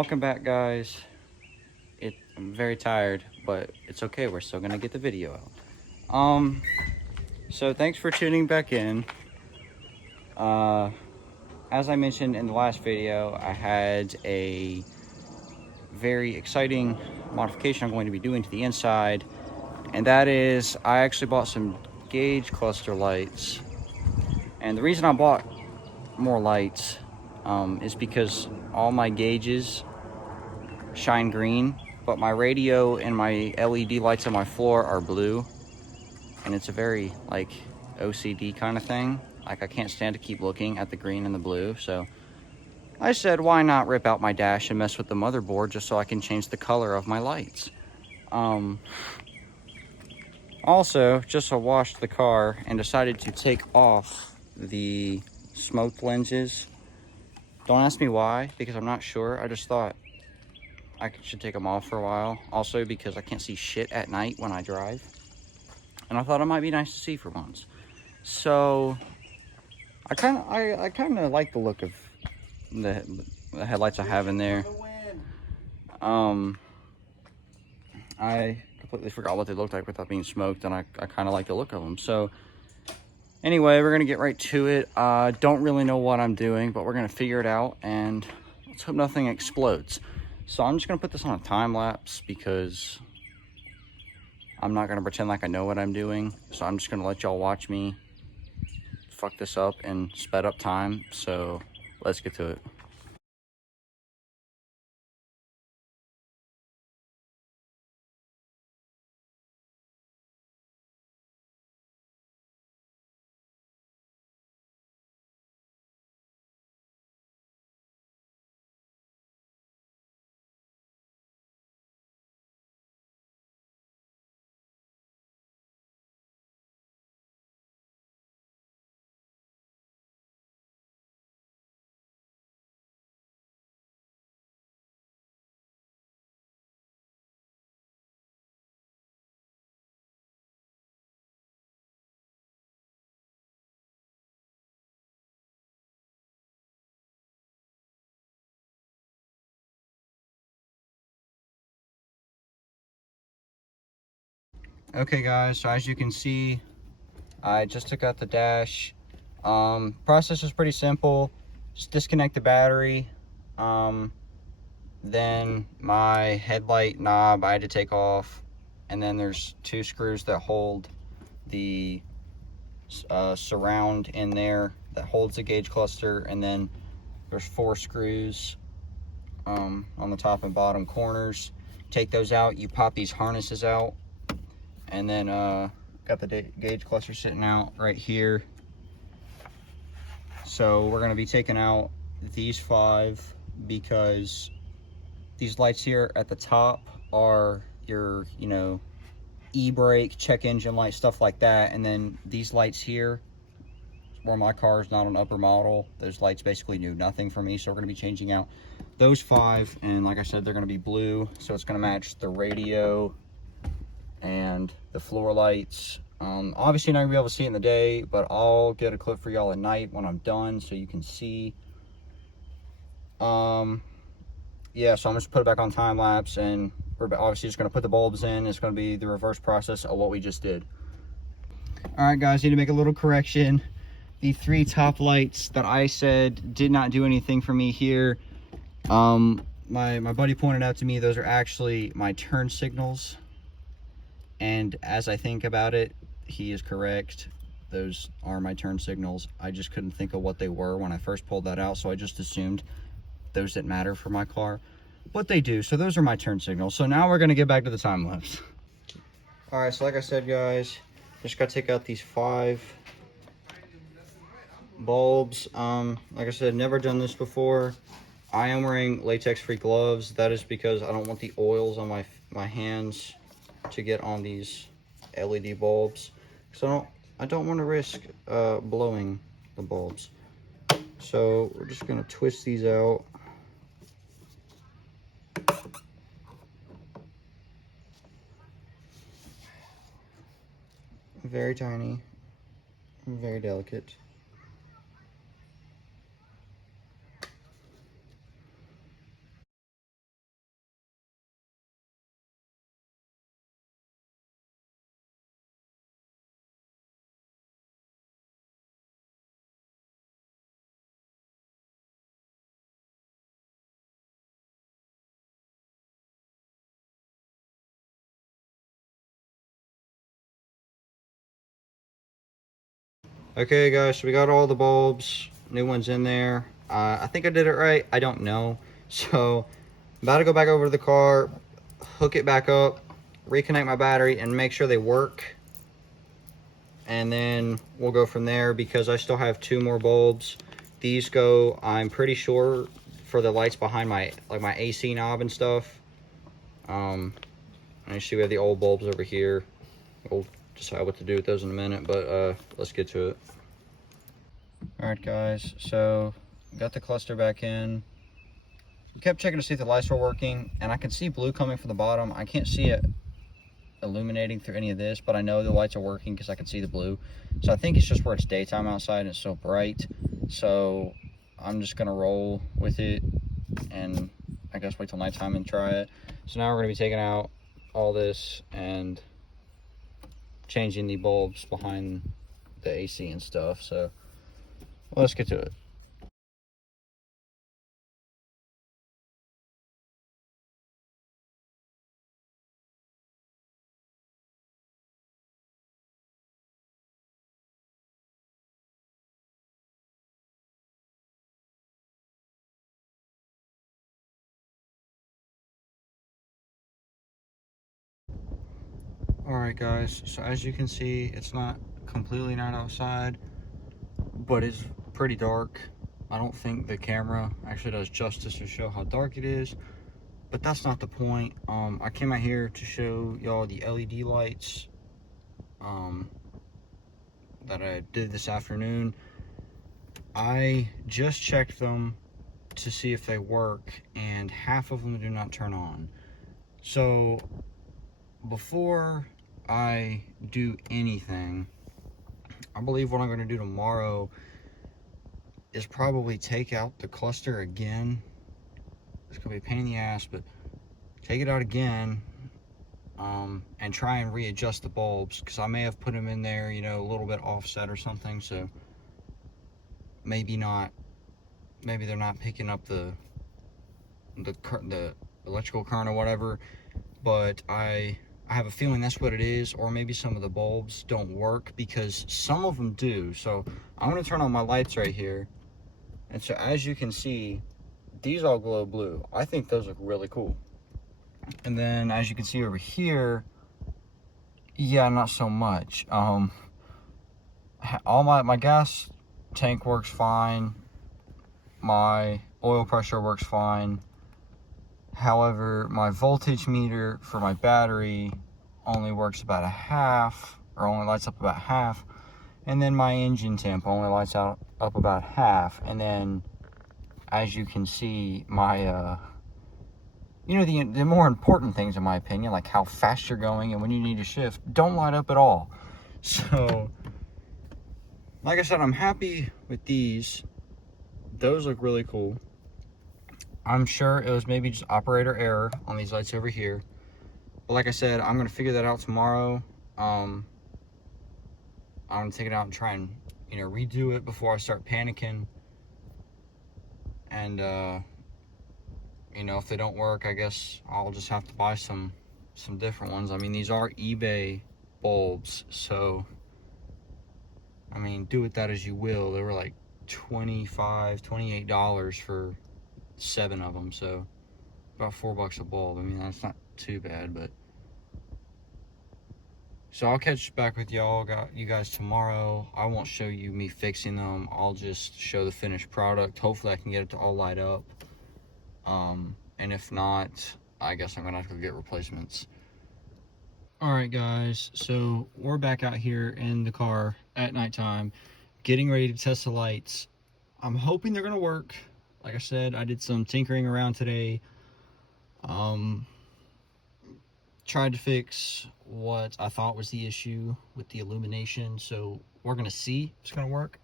Welcome back, guys. I'm very tired, but it's okay. We're still gonna get the video out. So thanks for tuning back in. As I mentioned in the last video, I had a very exciting modification I'm going to be doing to the inside, and that is I actually bought some gauge cluster lights. And the reason I bought more lights is because all my gauges shine green, but my radio and my LED lights on my floor are blue, and it's a very like OCD kind of thing. Like, I can't stand to keep looking at the green and the blue, so I said, why not rip out my dash and mess with the motherboard just so I can change the color of my lights. Also, just washed the car and decided to take off the smoked lenses. Don't ask me why, because I'm not sure. I just thought I should take them off for a while. Also, because I can't see shit at night when I drive. And I thought it might be nice to see for once. So, I kind of like the look of the headlights I have in there. I completely forgot what they looked like without being smoked, and I kind of like the look of them. So, anyway, we're gonna get right to it. Don't really know what I'm doing, but we're gonna figure it out, and let's hope nothing explodes. So I'm just gonna put this on a time lapse because I'm not gonna pretend like I know what I'm doing. So I'm just gonna let y'all watch me fuck this up and sped up time. So let's get to it. Okay, guys, so as you can see, I just took out the dash. Process is pretty simple. Just disconnect the battery. Then my headlight knob I had to take off, and then there's two screws that hold the surround in there that holds the gauge cluster, and then there's 4 screws on the top and bottom corners. Take those out, you pop these harnesses out, and then got the gauge cluster sitting out right here. So we're going to be taking out these 5 because these lights here at the top are your, e-brake, check engine light, stuff like that. And then these lights here, where my car is not an upper model, those lights basically do nothing for me. So we're going to be changing out those 5. And like I said, they're going to be blue. So it's going to match the radio and the floor lights. Obviously not gonna be able to see it in the day, but I'll get a clip for y'all at night when I'm done so you can see. Yeah, so I'm just put it back on time lapse, and we're obviously just gonna put the bulbs in. It's gonna be the reverse process of what we just did. All right, guys, need to make a little correction. The 3 top lights that I said did not do anything for me here. My buddy pointed out to me those are actually my turn signals. And as I think about it, he is correct. Those are my turn signals. I just couldn't think of what they were when I first pulled that out, so I just assumed those didn't matter for my car. But they do, so those are my turn signals. So now we're gonna get back to the time lapse. All right, so like I said, guys, just gotta take out these 5 bulbs. Like I said, never done this before. I am wearing latex-free gloves. That is because I don't want the oils on my hands to get on these LED bulbs, so I don't want to risk blowing the bulbs. So we're just gonna twist these out. Very tiny, very delicate. Okay guys, so we got all the bulbs, new ones in there. I think I did it right, I don't know. So, about to go back over to the car, hook it back up, reconnect my battery, and make sure they work. And then we'll go from there because I still have 2 more bulbs. These go, I'm pretty sure, for the lights behind my, like my AC knob and stuff. And you see we have the old bulbs over here. We'll decide what to do with those in a minute, but let's get to it. Alright guys, so got the cluster back in. We kept checking to see if the lights were working, and I can see blue coming from the bottom. I can't see it illuminating through any of this, but I know the lights are working because I can see the blue. So I think it's just where it's daytime outside and it's so bright. So I'm just gonna roll with it and I guess wait till nighttime and try it. So now we're gonna be taking out all this and changing the bulbs behind the AC and stuff. So let's get to it. Alright guys, so as you can see, it's not completely night outside, but it's pretty dark. I don't think the camera actually does justice to show how dark it is, but that's not the point. I came out here to show y'all the LED lights that I did this afternoon. I just checked them to see if they work, and half of them do not turn on. So before I do anything, I believe what I'm going to do tomorrow is probably take out the cluster again. It's going to be a pain in the ass, but take it out again and try and readjust the bulbs, because I may have put them in there, you know, a little bit offset or something, so maybe they're not picking up the electrical current or whatever, but I have a feeling that's what it is, or maybe some of the bulbs don't work, because some of them do. So I'm going to turn on my lights right here, and so as you can see, these all glow blue. I think those look really cool. And then as you can see over here, yeah, not so much. All my gas tank works fine, my oil pressure works fine. However, my voltage meter for my battery only works about a half, or only lights up about half. And then my engine temp only lights up about half. And then, as you can see, my, you know, the more important things, in my opinion, like how fast you're going and when you need to shift, don't light up at all. So, like I said, I'm happy with these. Those look really cool. I'm sure it was maybe just operator error on these lights over here. But like I said, I'm going to figure that out tomorrow. I'm going to take it out and try and, you know, redo it before I start panicking. And, you know, if they don't work, I guess I'll just have to buy some different ones. I mean, these are eBay bulbs, so, I mean, do with that as you will. They were like $25, $28 for 7 of them, so about $4 a bulb. I mean, that's not too bad, but so I'll catch back with you guys tomorrow. I won't show you me fixing them. I'll just show the finished product. Hopefully I can get it to all light up. And if not, I guess I'm gonna have to go get replacements. All right, guys, so we're back out here in the car at nighttime, getting ready to test the lights. I'm hoping they're gonna work. Like I said, I did some tinkering around today. Tried to fix what I thought was the issue with the illumination, so we're gonna see if it's gonna work.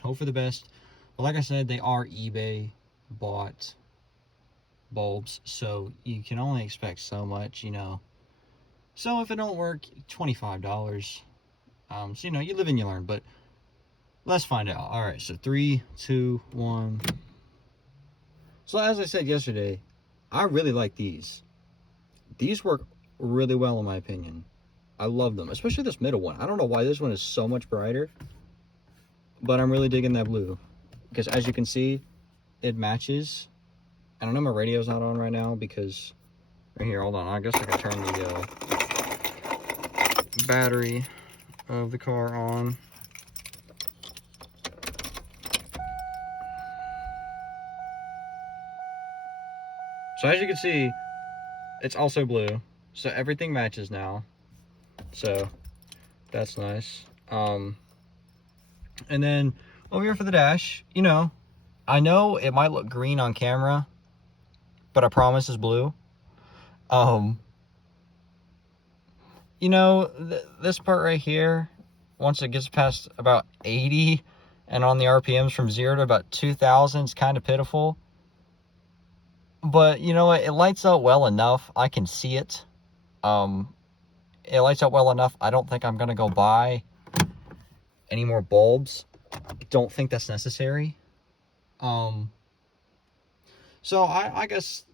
Hope for the best. But like I said, they are eBay bought bulbs, so you can only expect so much, you know. So if it don't work, $25. So you know, you live and you learn. But let's find out. All right, so 3, 2, 1. So as I said yesterday, I really like these. These work really well in my opinion. I love them, especially this middle one. I don't know why this one is so much brighter. but I'm really digging that blue because as you can see, it matches. I don't know, my radio's not on right now because right here, hold on, I guess I can turn the battery of the car on. So as you can see, it's also blue, so everything matches now, so that's nice. And then over here for the dash, you know, I know it might look green on camera, but I promise it's blue. You know, this part right here, once it gets past about 80 and on the RPMs from 0 to about 2,000, it's kind of pitiful. But you know what? It lights up well enough. I can see it. It lights up well enough. I don't think I'm going to go buy any more bulbs. I don't think that's necessary. So I guess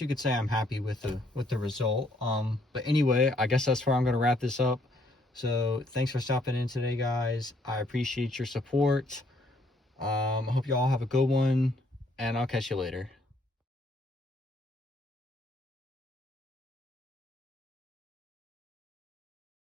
you could say I'm happy with the result. But anyway, I guess that's where I'm going to wrap this up. So thanks for stopping in today, guys. I appreciate your support. I hope you all have a good one, and I'll catch you later.